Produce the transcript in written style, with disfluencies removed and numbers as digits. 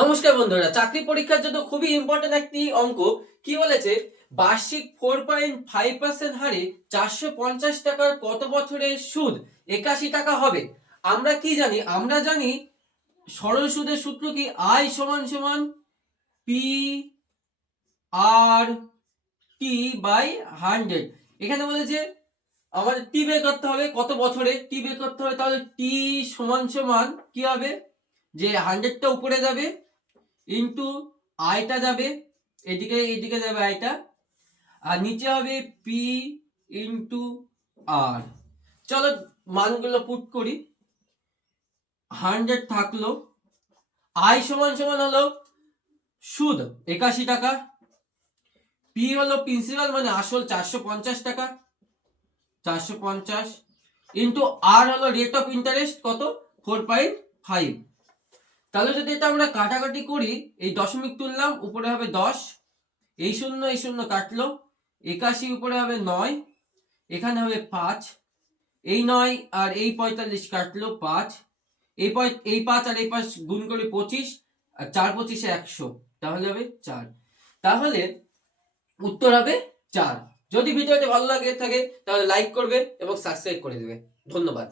নমস্কার বন্ধুরা, চাকরি পরীক্ষার জন্য খুবই ইম্পর্টেন্ট একটি অঙ্ক। কি বলেছে? বার্ষিক 4.5% হারে 450 টাকার কত বছরের সুদ 81 টাকা হবে? আমরা কি জানি? আমরা জানি সরল সুদের সূত্র কি? আই সমান সমান পি আর টি বাই 100। এখানে বলেছে আমাদের টি বের করতে হবে, কত বছরে টি বের করতে হবে। তাহলে টি সমান সমান কি হবে? যে 100টা উপরে যাবে ইন্টু আইটা যাবে এদিকে, এদিকে যাবে আইটা, আর নিচে হবে পি ইন্টু আর। চলো মানগুলো পুট করি। 100 থাকলো, আই সমান সমান হলো সুদ 81 টাকা, পি হলো প্রিন্সিপাল মানে আসল 450 টাকা, 450 ইন্টু আর হলো রেট অফ ইন্টারেস্ট কত? 4.5। তাহলে যদি এটা আমরা কাটাকাটি করি, এই দশমিক তুললাম, উপরে হবে 10, এই শূন্য কাটলো, 81 উপরে হবে 9, এখানে হবে 5, এই 9 আর এই 45 কাটলো 5, এই 5 আর এই 5 গুণ করে 25, আর 4 25 100, তাহলে হবে 4। তাহলে উত্তর হবে 4। যদি ভিডিওটি ভালো লাগে থাকে তাহলে লাইক করবে এবং সাবস্ক্রাইব করে দেবে। ধন্যবাদ।